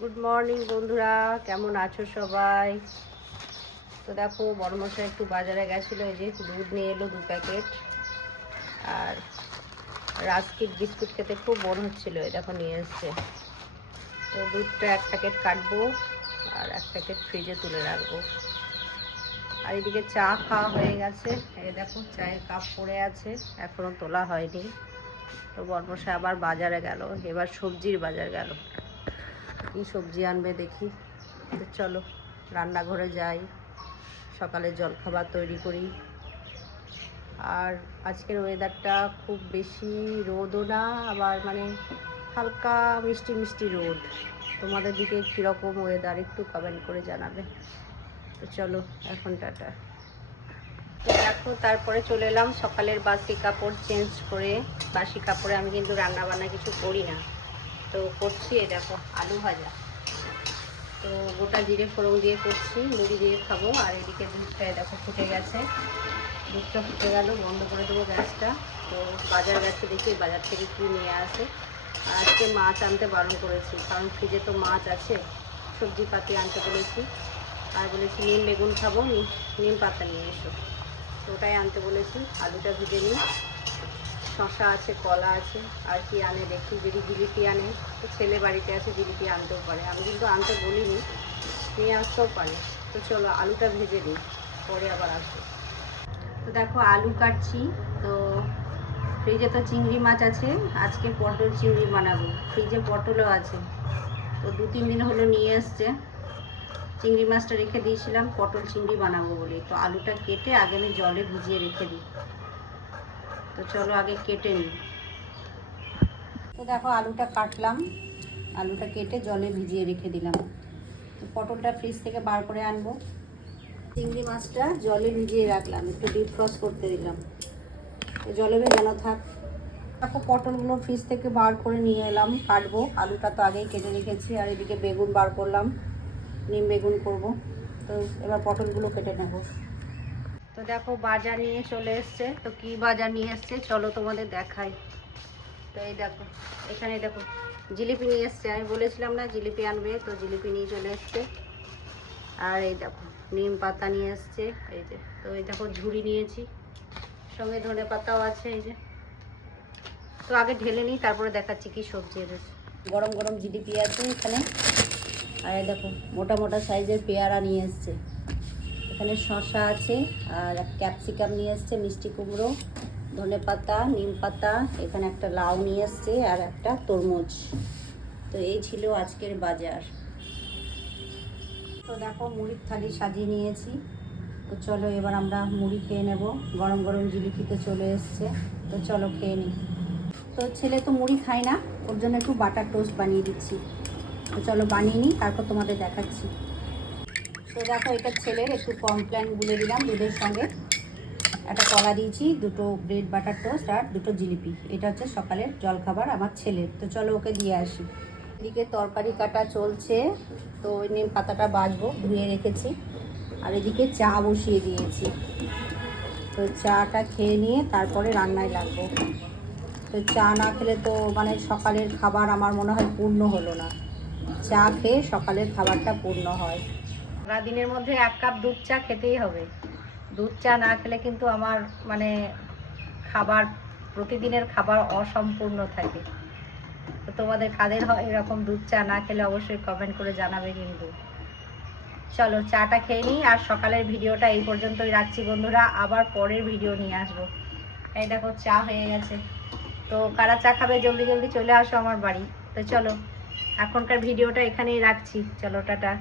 Good morning বন্ধুরা, কেমন আছো সবাই? তো দেখো বড়মশাই একটু বাজারে গেছিলো, এই যে দুধ নিয়ে এলো 2 প্যাকেট। আর রাস্কিট বিস্কুট খেতে খুব মন হচ্ছিলো, এই দেখো নিয়ে এসছে। তো দুধটা 1 প্যাকেট কাটবো আর 1 প্যাকেট ফ্রিজে তুলে রাখবো। আর এদিকে চা খাওয়া হয়ে গেছে, এই দেখো চায়ের কাপ পড়ে আছে, এখনও তোলা হয়নি। তো বড়মশাই আবার বাজারে গেল, এবার সবজির বাজার গেল। কি সবজি আনবে দেখি। তো চলো রান্নাঘরে যাই, সকালে জলখাবার তৈরি করি। আর আজকের ওয়েদারটা খুব বেশি রোদও না, আবার মানে হালকা মিষ্টি মিষ্টি রোদ। তোমাদের দিকে কীরকম ওয়েদার একটু কমেন্ট করে জানাবে। তো চলো এখন টাটা। তো দেখো তারপরে চলে এলাম সকালের বাসি কাপড় চেঞ্জ করে। বাসি কাপড়ে আমি কিন্তু রান্না বান্না কিছু করি না, তো করছি এই দেখো আলু ভাজা। তো গোটা জিরে ফোড়ন দিয়ে করছি, মুড়ি দিয়ে খাবো। আর এদিকে দুধটা দেখো ফুটে গেছে, দুধটা ফুটে গেল, বন্ধ করে দেবো গ্যাসটা। তো বাজার গেছে, দেখি বাজার থেকে কী নিয়ে আসে। আর আজকে মাছ আনতে বারণ করেছি, কারণ ফ্রিজে তো মাছ আছে, সবজিপাতি আনতে বলেছি। আর বলেছি নিম বেগুন খাবো, নিম পাতা নিয়ে এসো, তো ওটাই আনতে বলেছি। আলুটা ভেজে নিই, শশা আছে, কলা আছে, আর কি আনে দেখি। যদি জিলিপি আনে, তো ছেলে বাড়িতে আছে, জিলিপি আনতেও পারে, আমি কিন্তু আনতে বলিনি, নিয়ে আসতেও পারে। তো চলো আলুটা ভেজে নিই, পরে আবার আসবো। তো দেখো আলু কাটছি। তো ফ্রিজে তো চিংড়ি মাছ আছে, আজকে পটল চিংড়ি বানাবো। ফ্রিজে পটলও আছে, তো 2-3 দিন হলো নিয়ে এসছে। চিংড়ি মাছটা রেখে দিয়েছিলাম পটল চিংড়ি বানাবো বলে। তো আলুটা কেটে আগে আমি জলে ভিজিয়ে রেখে দিই। তো চলো আগে কেটে নিই। তো দেখো আলুটা কাটলাম, আলুটা কেটে জলে ভিজিয়ে রেখে দিলাম। তো পটলটা ফ্রিজ থেকে বার করে আনবো। চিংড়ি মাছটা জলে ভিজিয়ে রাখলাম, একটু ডিপ ফ্রস্ট করতে দিলাম, তো জলে ভেজানো থাক। দেখো পটলগুলো ফ্রিজ থেকে বার করে নিয়ে এলাম, কাটবো। আলুটা তো আগেই কেটে রেখেছি। আর এদিকে বেগুন বার করলাম, নিম বেগুন করব। তো এবার পটলগুলো কেটে নেব। তো দেখো বাজার নিয়ে চলে এসছে। তো কি বাজার নিয়ে এসছে চলো তোমাদের দেখাই। তো এই দেখো, এখানে দেখো জিলিপি নিয়ে এসছে, আমি বলেছিলাম না জিলিপি আনবে, তো জিলিপি নিয়ে চলে এসছে। আর এই দেখো নিম পাতা নিয়ে এসছে, এই যে। তো এই দেখো ঝুড়ি নিয়েছি, সঙ্গে ধনে পাতাও আছে, এই যে। তো আগে ঢেলে নিই, তারপরে দেখাচ্ছি কি সবজি এনেছে। গরম গরম জিলিপি আছে এখানে। আর এই দেখো মোটা মোটা সাইজের পেয়ারা নিয়ে এসছে। এখানে শসা আছে, আর ক্যাপসিকাম নিয়ে এসছে, মিষ্টি কুমড়ো, ধনে পাতা, নিম পাতা, এখানে একটা লাউ নিয়ে এসছে, আর একটা তরমুজ। তো এই ছিল আজকের বাজার। তো দেখো মুড়ির থালি সাজিয়ে নিয়েছি। তো চলো এবার আমরা মুড়ি খেয়ে নেব। গরম গরম জিলিপিতে চলে এসছে, তো চলো খেয়ে নিই। তো ছেলে তো মুড়ি খায় না, ওর জন্য একটু বাটার টোস্ট বানিয়ে দিচ্ছি। তো চলো বানিয়ে নিই, তারপর তোমাদের দেখাচ্ছি। তো দেখো এটা ছেলের, একটু কমপ্ল্যান গুলে দিলাম দুধের সঙ্গে, একটা কলা দিয়েছি, 2টো ব্রেড বাটার টোস্ট আর 2টো জিলিপি। এটা হচ্ছে সকালের জলখাবার আমার ছেলের। তো চলো ওকে দিয়ে আসি। এদিকে তরকারি কাটা চলছে, তো ওই নিম পাতাটা বাছবো, ধুয়ে রেখেছি। আর এদিকে চা বসিয়ে দিয়েছি। তো চাটা খেয়ে নিয়ে তারপরে রান্নায় লাগবো। তো চা না খেলে তো মানে সকালের খাবার আমার মনে হয় পূর্ণ হলো না। চা খেয়ে সকালের খাবারটা পূর্ণ হয়। সারাদিনের মধ্যে 1 কাপ দুধ চা খেতেই হবে। দুধ চা না খেলে কিন্তু আমার মানে খাবার, প্রতিদিনের খাবার অসম্পূর্ণ থাকে। তো তোমাদের কাদের হয় এরকম দুধ চা না খেলে, অবশ্যই কমেন্ট করে জানাবে কিন্তু। চলো চাটা খেয়ে নিই, আর সকালের ভিডিওটা এই পর্যন্তই রাখছি বন্ধুরা, আবার পরের ভিডিও নিয়ে আসবো। এই দেখো চা হয়ে গেছে। তো কারা চা খাবে জলদি জলদি চলে আসো আমার বাড়ি। তো চলো এখনকার ভিডিওটা এখানেই রাখছি, চলো টাটা।